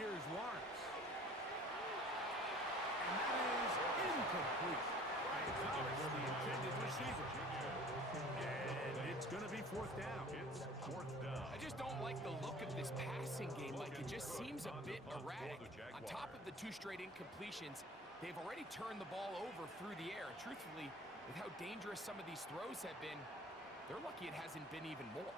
Here's Lawrence. And that is incomplete. And Collins, the intended receiver. And it's going to be fourth down. It's fourth down. I just don't like the look of this passing game. Like, it just seems a bit erratic. On top of the 2 straight incompletions, they've already turned the ball over through the air. And truthfully, with how dangerous some of these throws have been, they're lucky it hasn't been even more.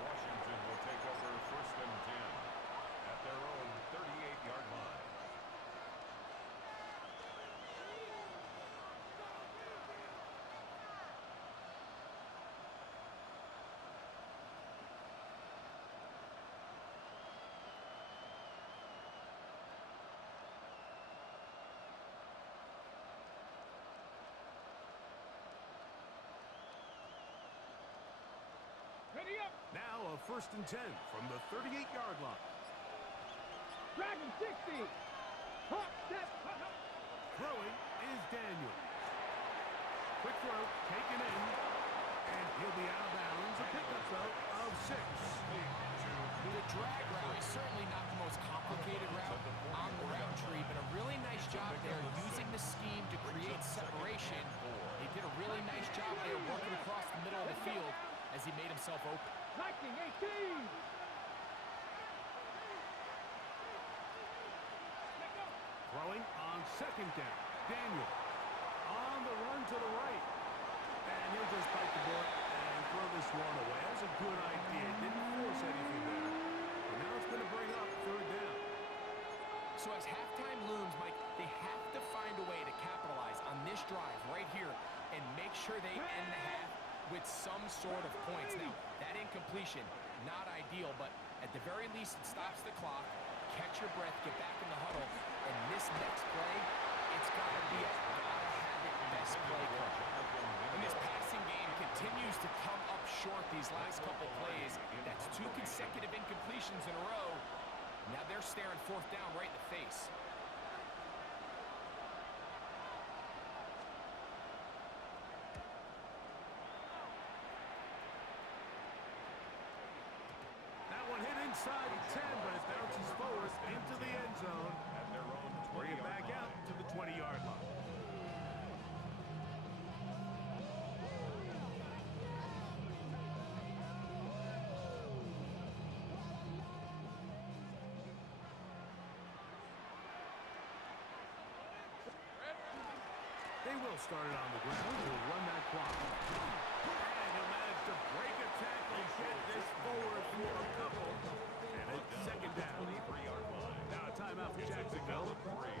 Washington will take over first and 10 at their own 38-yard line. Ready up. Now a first and 10 from the 38-yard line. Dragon 60. Hop, step, hop, hop. Throwing is Daniels. Quick throw, taken in, and he'll be out of bounds. A pickup though of 6. The drag route is certainly not the most complicated route on the route tree, but a really nice job there using the scheme to create separation. He did a really nice job there working across the middle of the field as he made himself open. 1918. Throwing on second down. Daniel on the run to the right. And he'll just bite the bullet and throw this one away. That was a good idea. Didn't force anything there. And now it's going to bring up third down. So as halftime looms, Mike, they have to find a way to capitalize on this drive right here and make sure they end the half with some sort of points. Now, that incompletion, not ideal, but at the very least, it stops the clock. Catch your breath, get back in the huddle, and this next play, it's got to be a gotta-have-it best play call. And this passing game continues to come up short these last couple plays. That's 2 consecutive incompletions in a row. Now they're staring fourth down right in the face. That one hit inside 10, but it bounces forward into the end zone. At their own 20-yard Bring it back line. out to the 20-yard line. They will start it on the ground to run that clock. And he'll manage to break a tackle, get this forward for a couple. And it's second down. 23-yard line. Now a timeout for Jacksonville.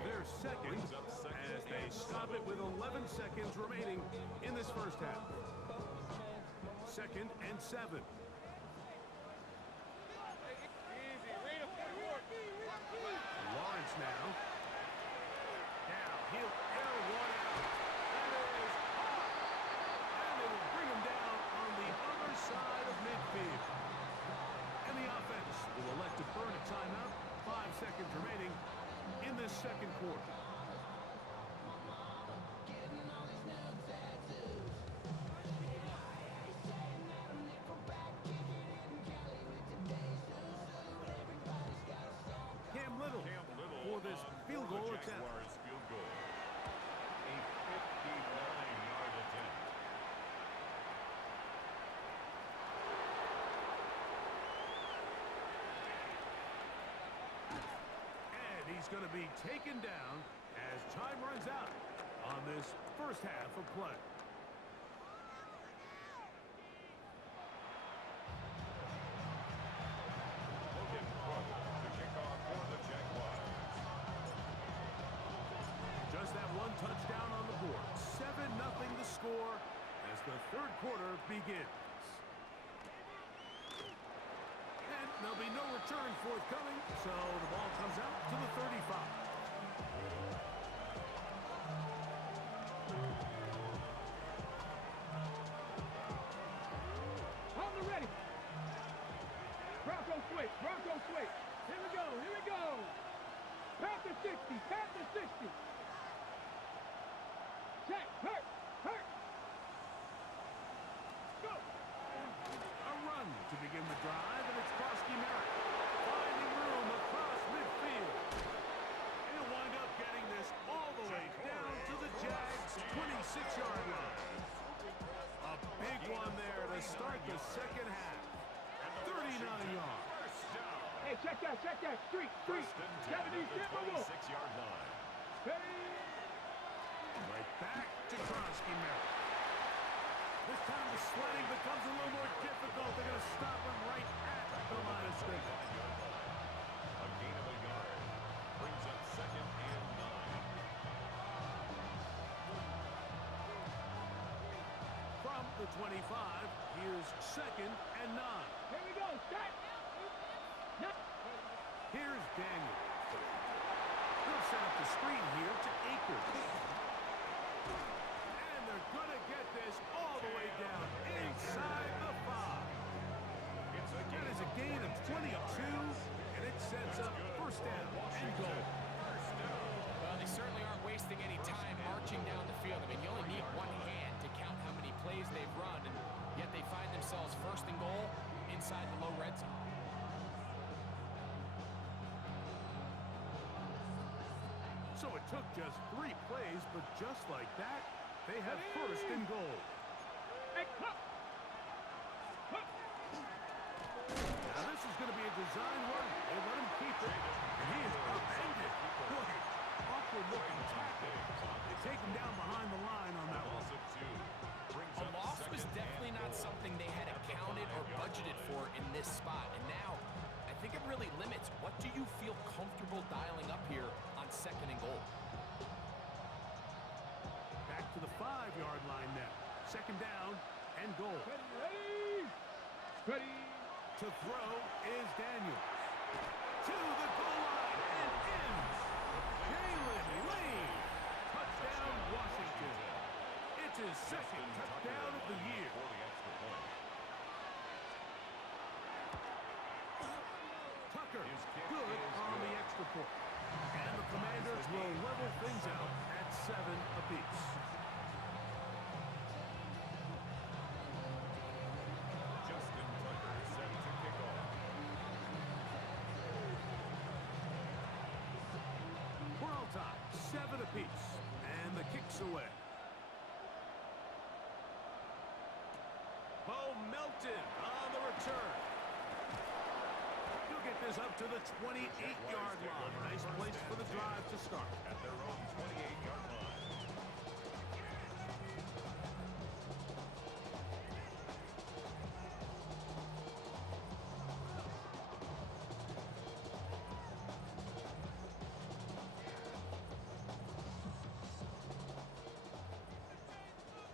They're second as they stop it with 11 seconds remaining in this first half. 2nd and 7. Lawrence now. Now he'll air one out. That is hot. And they will bring him down on the other side of midfield. And the offense will elect to burn a timeout. 5 seconds remaining in this second quarter. Cam Little for this field goal attempt. Jaguars field goal. A 59-yard attempt. And he's going to be taken down as time runs out on this first half of play. Logan Cook to kick off for the Jaguars. Just that one touchdown on the board. 7-0 the score as the third quarter begins. And there'll be no return forthcoming, so the ball comes out to the 35. On the ready. Bronco switch. Bronco switch. Here we go. Here we go. Panther 60. Panther 60. Check. Hurt. Hurt. Go. A run to begin the drive, and it's Krosky Merrick finding room across midfield. And he'll wind up getting this all the way down to the Jags' 26-yard line. A big one there to start the second half. 39 yards. Hey, check that. Street. 70, 26-yard line. Hey. Right back to Krosky Merrick. This time the sledding becomes a little more difficult. They're going to stop him right at the line of scrimmage. A gain of a yard. Brings up 2nd and 9. From the 25, here's 2nd and 9. Here we go. Start. Here's Daniel. He'll set up the screen here to Akers. And they're going to get this all the way down inside the 5. That is a gain of 22, and it sets up 1st down and goal. Well, they certainly aren't wasting any time marching down the field. I mean, you only need one hand to count how many plays they've run, and yet they find themselves 1st and goal inside the low red zone. So it took just 3 plays, but just like that, they have 1st and goal. Hey, come. Now this is going to be a design run. They let him keep it, and he is upended. Boy, awkward looking tackle. They take him down behind the line on that one. A loss was definitely not something they had accounted or budgeted for in this spot. And now, I think it really limits what do you feel comfortable dialing up here on 2nd and goal. Back to the 5-yard line now. 2nd down and goal. Ready. To throw is Daniels. To the goal line and in. Jalen Lane. Touchdown, Washington. It's his 2nd touchdown of the year. Tucker, good on the extra point. And the Commanders will level things out at 7 apiece. Justin Tucker set to kick off. We're all tied, 7 apiece. And the kick's away. Bo Melton on the return. He'll get this up to the 28-yard line. Nice place for the drive to start. At their own 28-yard line.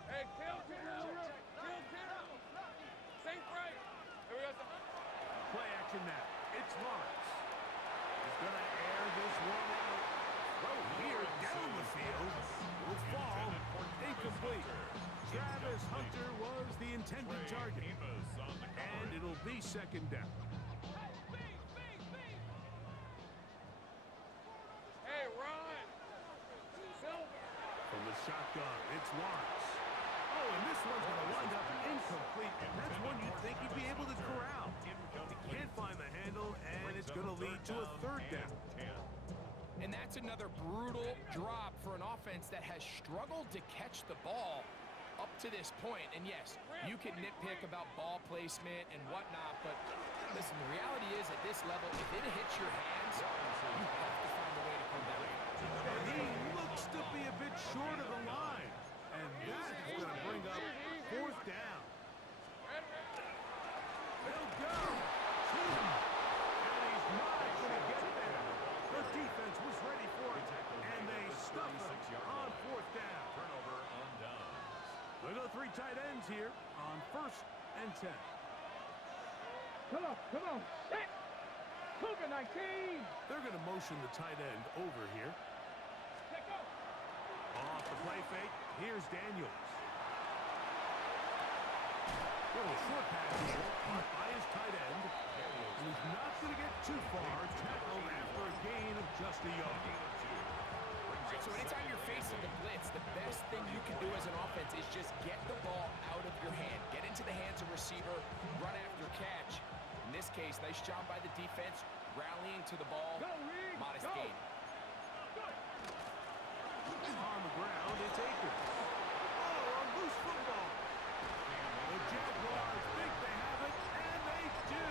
Hey, kill Carroll! Kill Carroll! Think right! Here we go. Play action now. It's Lawrence. He's going to air this one out. Throw here down the field. Will fall. Incomplete. Travis Hunter was the intended target. And it'll be 2nd down. Hey, Ron! Silver! From the shotgun, it's Lawrence. Oh, and this one's going to wind up incomplete. That's one you'd think he'd be able to corral. He can't find the handle, and it's going to lead to a 3rd down. And that's another brutal drop for an offense that has struggled to catch the ball up to this point. And yes, you can nitpick about ball placement and whatnot, but listen, the reality is at this level, if it hits your hands, you have to find a way to come down. And he looks to be a bit short of the line. And that is going to bring up 4th down. They'll go. And he's not going to get there. The defense was ready for it, and they stuff him on 4th down. Turnover on downs. They go 3 tight ends here on 1st and 10. Come on. Set. Cougar 19. They're going to motion the tight end over here. Let go. Off the play fake, here's Daniels. Little short pass here, caught by his tight end. He's not going to get too far, tackled after a gain of just a yard. So anytime you're facing the blitz, the best thing you can do as an offense is just get the ball out of your hand. Get into the hands of receiver, run after catch. In this case, nice job by the defense, rallying to the ball. Modest gain. On the ground, it's Akers. Oh, a loose football. The Jaguars think they have it, and they do.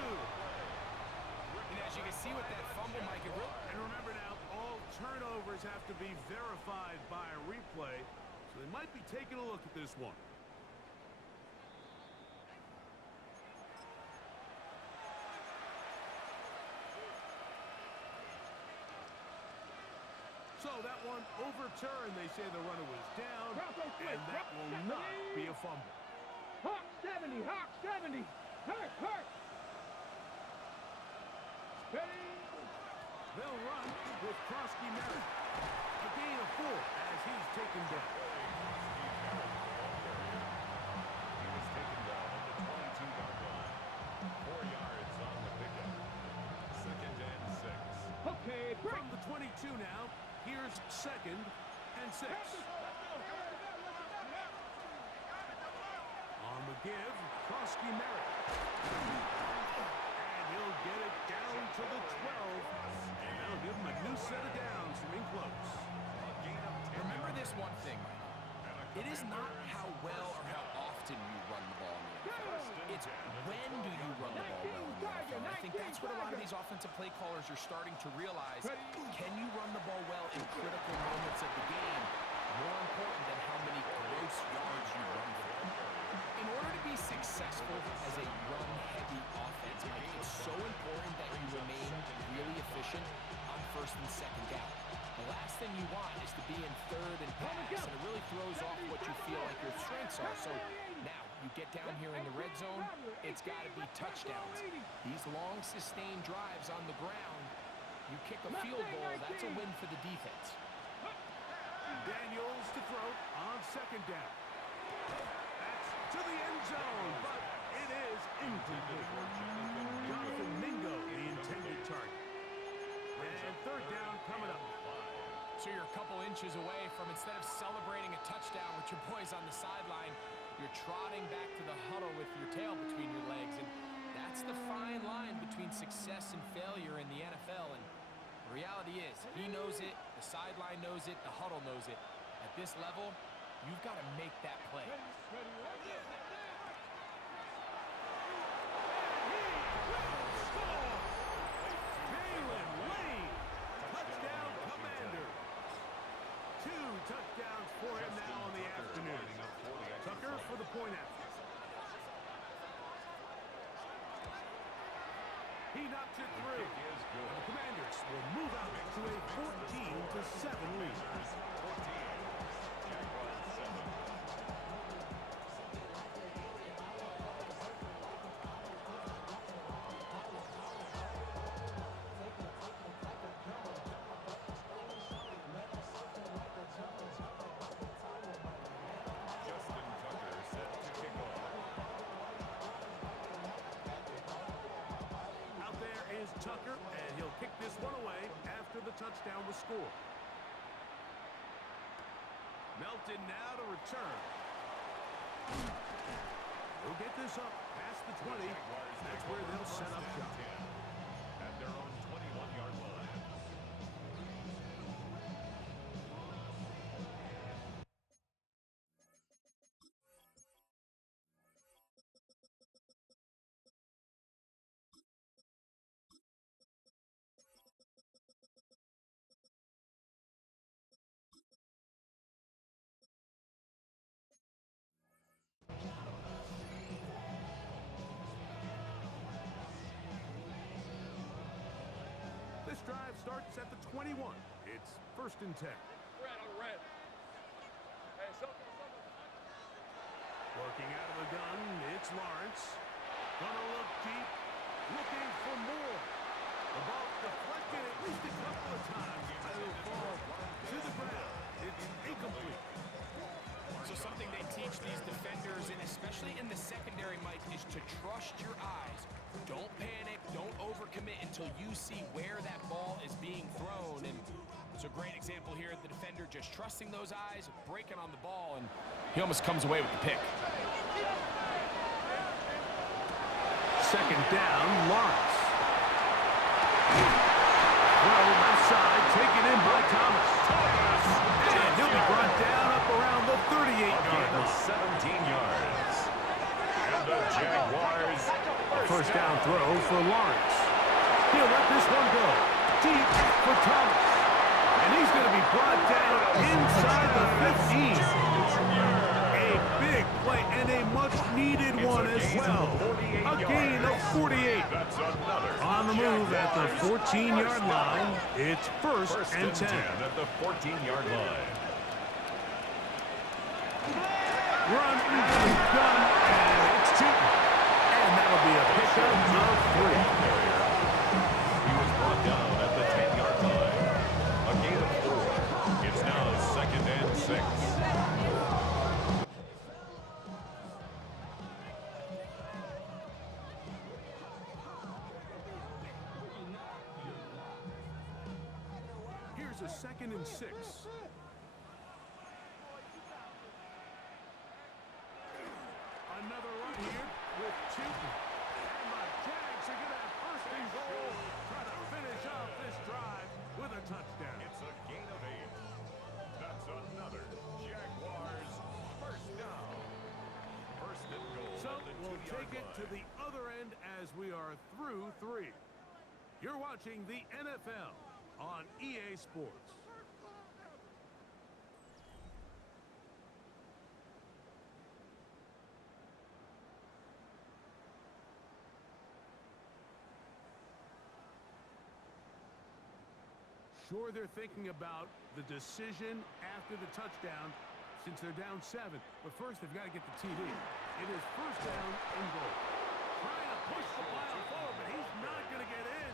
And as you can see with that fumble, Mike, it really... And remember now, all turnovers have to be verified by a replay, so they might be taking a look at this one. So that one overturned. They say the runner was down, and that will not be a fumble. Hawk 70, Hawk 70. Hurt, hurt. Steady. They'll run with Krosky Merritt. A gain of 4 as he's taken down. He was taken down at the 22-yard line. 4 yards on the pickup. 2nd and 6. Okay, break. From the 22 now, here's 2nd and 6. On the give, Krosky Merritt. And he'll get it down to the 12. And they'll give him a new set of downs from in close. Remember this one thing, Mike. It is not how well or how often you run the ball in the NFL. It's when do you run the ball well in the NFL. And I think that's what a lot of these offensive play callers are starting to realize. Can you run the ball well in critical moments of the game? More important than how many gross yards you run for. In order to be successful as a run-heavy offense, Mike, it's so important that you remain really efficient on 1st and 2nd down. The last thing you want is to be in 3rd and pass, and it really throws off what you feel like your strengths are. So now you get down here in the red zone, it's got to be touchdowns. These long, sustained drives on the ground, you kick a field goal, that's a win for the defense. Daniels to throw on 2nd down. That's to the end zone, but it is incomplete. Jonathan Mingo, the intended target. And 3rd down coming up. So you're a couple inches away from, instead of celebrating a touchdown with your boys on the sideline, you're trotting back to the huddle with your tail between your legs. And that's the fine line between success and failure in the NFL. And the reality is, he knows it, the sideline knows it, the huddle knows it. At this level, you've got to make that play. Touchdowns for him now in the afternoon. Tucker for the point after. He knocks it through. The Commanders will move out to a 14-7 lead. Tucker, and he'll kick this one away after the touchdown was scored. Melton now to return. He'll get this up past the 20. That's where they'll set up shop. At their own 21-yard line. This drive starts at the 21. It's 1st and 10. Red on red. Hey, something. Working out of the gun, it's Lawrence. Gonna look deep, looking for more. The ball deflected at least a couple of times. It'll fall to the ground. It's incomplete. So something they teach these defenders, and especially in the secondary, Mike, is to trust your eyes. Don't panic, don't overcommit until you see where that ball is being thrown. And So great example here, the defender just trusting those eyes, breaking on the ball, and he almost comes away with the pick. Second down, Lawrence. Well, left side, taken in by Thomas. And he'll be brought down up around the 38-yard line. 17 yards. And the Jaguars First down throw for Lawrence. He'll let this one go. Deep for Thomas. And he's going to be brought down inside the 15. A big play and a much-needed one as well. A gain of 48. That's another. On the move at the 14-yard line. It's first and 10. At the 14-yard line. Run, gun, and it's two. And that'll be a pickup of 3. He was brought down at the 10-yard line. A gain of 4. It's now second and 6. Here's a second and 6. Another run here with 2. And the Jags are going to have first and goal. Try to finish off this drive with a touchdown. It's a gain of 8. That's another Jaguars first down. First and goal. So we'll take it to the other end as we are through 3. You're watching the NFL on EA Sports. Sure, they're thinking about the decision after the touchdown since they're down 7. But first, they've got to get the TD. It is first down and goal. Trying to push the pile forward, but he's not going to get in.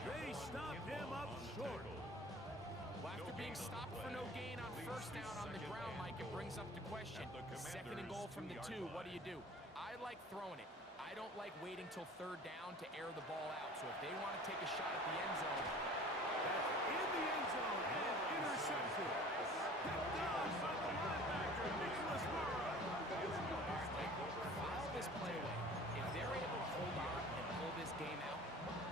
They stop him up short. Well, after being stopped for no gain on first down on the ground, Mike, it brings up the question. Second and goal from the 2, what do? I like throwing it. I don't like waiting till third down to air the ball out. So if they want to take a shot at the end zone, In the end zone and intercepted. Picked off by the linebacker, Nicholas Murray. follow this play away. If they're able to hold on and pull this game out,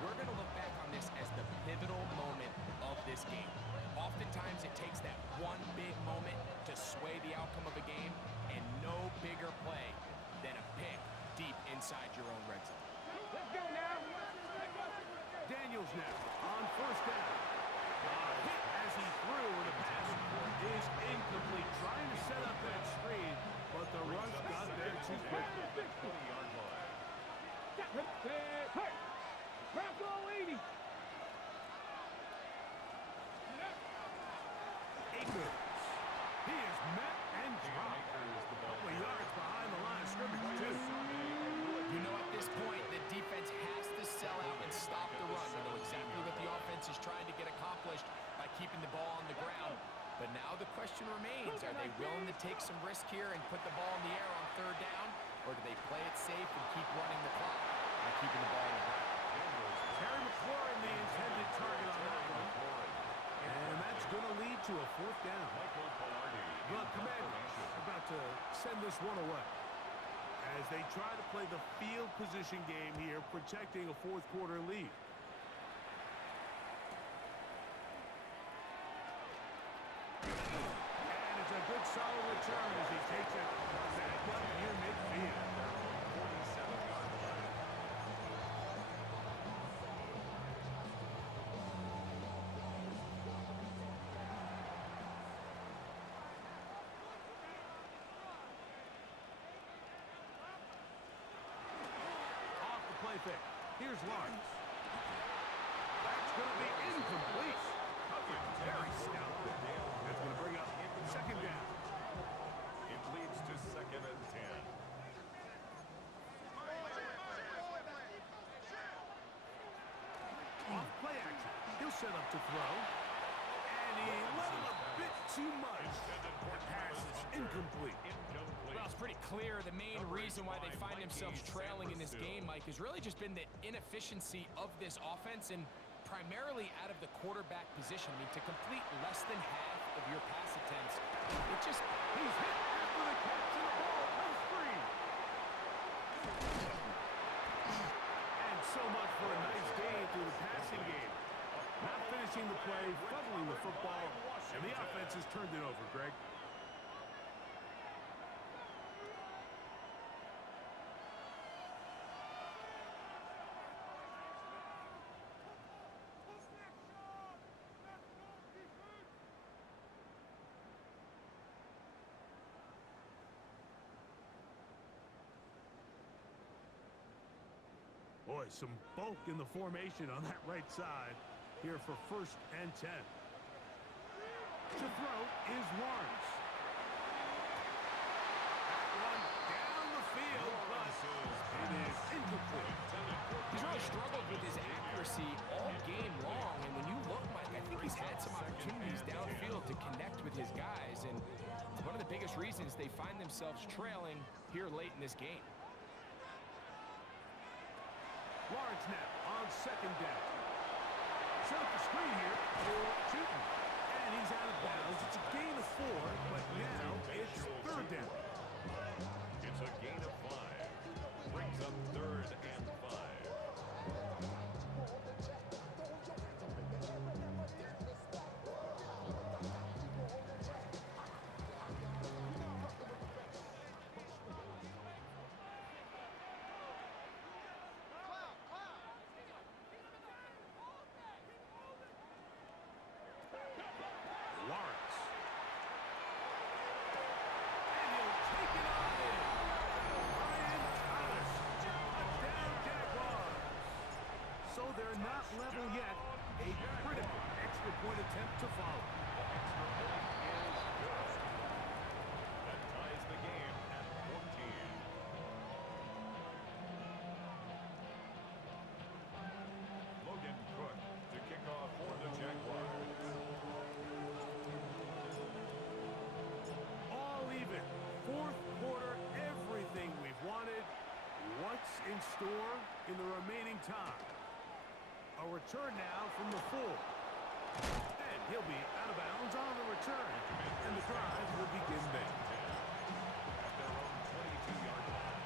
we're going to look back on this as the pivotal moment of this game. Oftentimes, it takes that one big moment to sway the outcome of a game, and no bigger play than a pick deep inside your own red zone. Let's go now. Daniels now on first down. Hit as he threw, and the pass is incomplete. Trying to set up that screen, but the rush got there too quickly. Hey, Bronco 80. Akers. He is met and dropped. A couple of yards behind the line of scrimmage, too. You know, at this point, the defense has to sell out and stop the run. We know exactly what the offense is trying to get accomplished by keeping the ball on the ground. But now the question remains, are they willing to take some risk here and put the ball in the air on third down? Or do they play it safe and keep running the clock by keeping the ball on the ground? Terry McLaurin, the intended target on that one. And that's going to lead to a fourth down. The Commanders about to send this one away as they try to play the field position game here, protecting a fourth quarter lead. And it's a good solid return as he takes it back up near midfield. Off the play fake. Here's Lawrence. That's going to be incomplete. Covered very stout. That's going to bring up second down. It leads to second and 10. Off play action. He'll set up to throw. And he let him a bit too much. The pass is incomplete. Well, it's pretty clear the main reason why they find themselves trailing in this game, Mike, has really just been the inefficiency of this offense and primarily out of the quarterback position. I mean, to complete less than half of your pass attempts, it just... He's hit after the catch and the ball comes free. And so much for a nice day through the passing game. Not finishing the play, fumbling the football, and the offense has turned it over, Greg. Boy, some bulk in the formation on that right side here for 1st and 10. To throw is Lawrence. That one down the field, but it is incomplete. He's really struggled with his accuracy all game long, and when you look, Mike, I think he's had some opportunities downfield to connect with his guys, and it's one of the biggest reasons they find themselves trailing here late in this game. Lawrence now on 2nd down. Set up the screen here for Chutin. And he's out of bounds. It's a gain of 4, but now it's 3rd down. It's a gain of 5. Brings up 3rd and 5. Lawrence. And he'll take it on in. Ryan Thomas. Touchdown Jaguars. So they're not level yet. A critical extra point attempt to follow. Extra point is good. That ties the game at 14. Logan Cook to kick off for the Jaguars. All even. 4th quarter, everything we've wanted. What's in store in the remaining time? A return now from the 4. And he'll be out of bounds on the return. And the drive will begin there. At their own 22-yard line.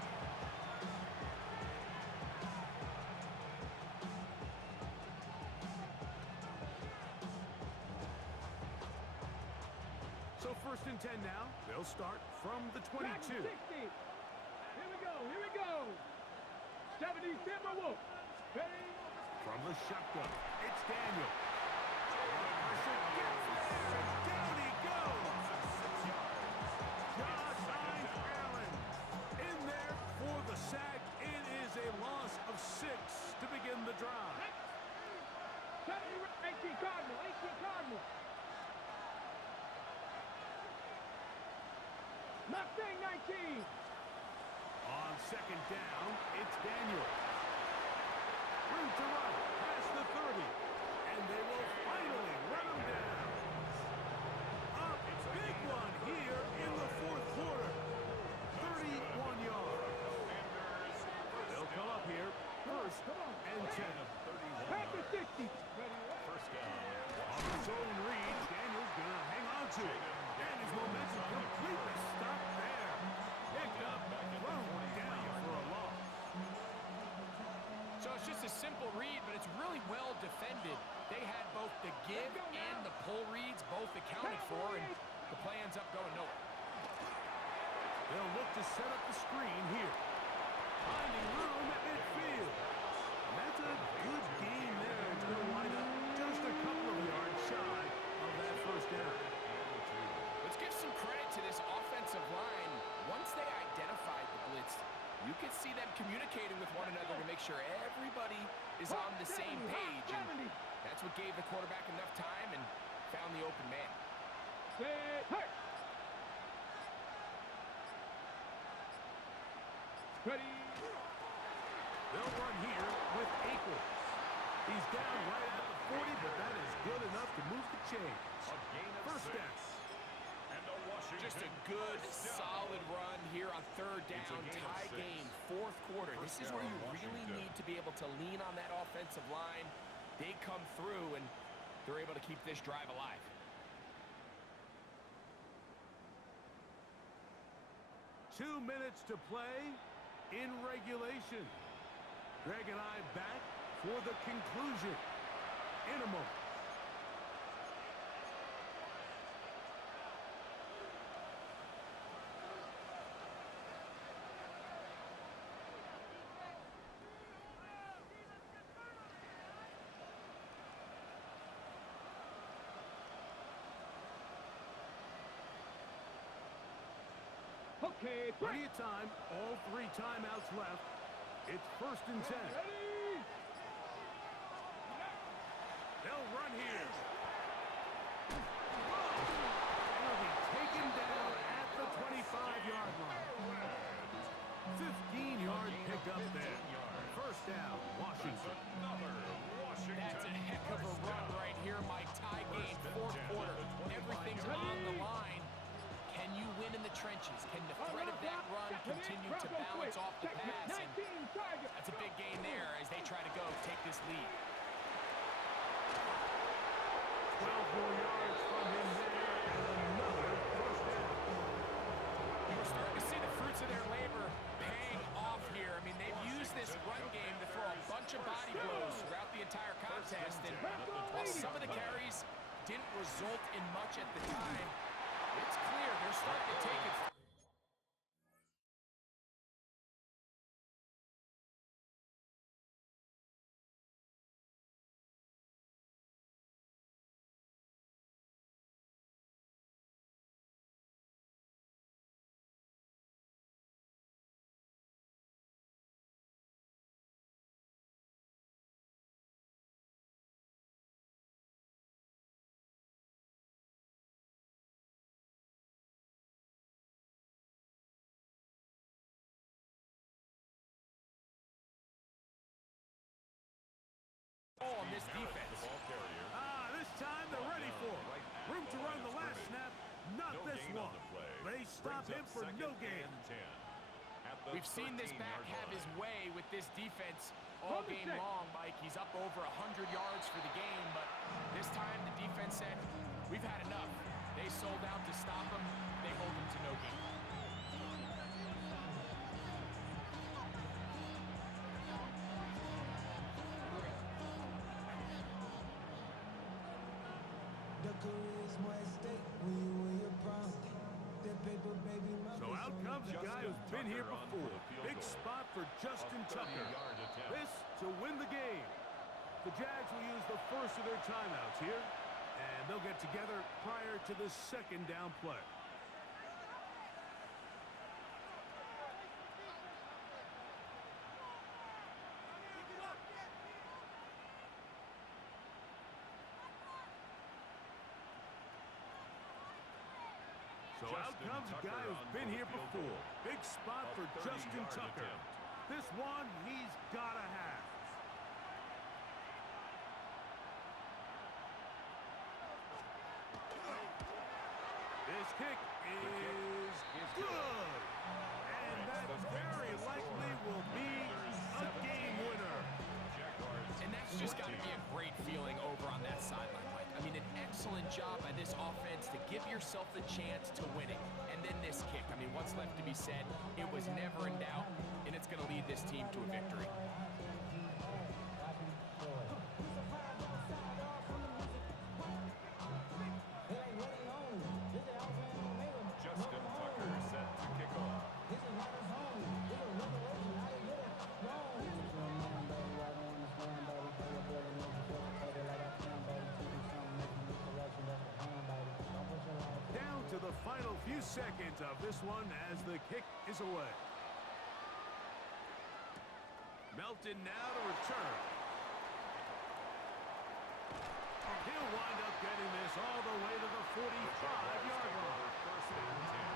So 1st and 10 now. They'll start from the 22. 60. Here we go. Here we go. 70 Timberwolves. Ready? From the shotgun, it's Daniel. Pressure gets there. Down he goes. Josh Hines Allen in there for the sack. It is a loss of 6 to begin the drive. 18 Cardinal. 18 Cardinal. Mustang 19. On 2nd down, it's Daniel. Room to run, past the 30, and they will finally run him down. A big one here in the 4th quarter. 31 yards. They'll come up here, 1st and 10. Panther 60. First down. On his own read, Daniel's going to hang on to it. And his momentum completely stopped there. Picked up, thrown down for a loss. So it's just a simple read, but it's really well defended. They had both the give and the pull reads both accounted for, and the play ends up going nowhere. They'll look to set up the screen here. Finding room at midfield. And that's a good game there. It's going to wind up just a couple of yards shy of that 1st down. Let's give some credit to this offensive line. Once they identified the blitz, you could see them communicating with one another to make sure everybody is on the same page. And that's what gave the quarterback enough time and found the open man. Ready? They'll run here with Akers. He's down right at the 40, but that is good enough to move the chains. A gain of 1st 6. down. And the Washington Just a good, solid run here on 3rd It's a down, gain of tie 6. game, 4th quarter. This is where you really Washington. need to be able to lean on that offensive line. they come through and they're able to keep this drive alive. Two minutes to play in regulation. Greg and I back for the conclusion in a moment. Okay, Plenty of time. All 3 timeouts left. It's 1st and 10. Ready? They'll run here. They'll be taken down at the 25-yard line. 15-yard pickup there. First down, Washington. That's a heck of a run right here, Mike. Tie game, 4th quarter. Everything's on the line. Can you win in the trenches? Can the threat of that run continue to balance off the pass? And that's a big gain there as they try to go take this lead. 12 more yards from him there, and another first down. We're starting to see the fruits of their labor paying off here. I mean, they've used this run game to throw a bunch of body blows throughout the entire contest. And while some of the carries didn't result in much at the time, it's clear they're starting to take it. On this defense. This time they're ready for it. Room to run the last snap, not this one. They stop him for no gain. We've seen this back have his way with this defense all game long, Mike. He's up over 100 yards for the game, but this time the defense said, we've had enough. They sold out to stop him. They hold him to no gain. So out comes a guy who's been here before. Big spot for Justin Tucker. This to win the game. The Jags will use the first of their timeouts here, and they'll get together prior to the 2nd down play. So out comes a guy who's been here before. Big spot for Justin Tucker. This one he's got to have. This kick is good. And that very likely will be a game winner. And that's just got to be a great feeling over on that sideline, Mike. I mean, an excellent job by this offense to give yourself the chance to win it. And then this kick. I mean, what's left to be said? It was never in doubt, and it's going to lead this team to a victory. Justin Tucker set to kick off. Down to the final few seconds of this one as the kick is away. Melton now to return. He'll wind up getting this all the way to the 45-yard line. First and 10.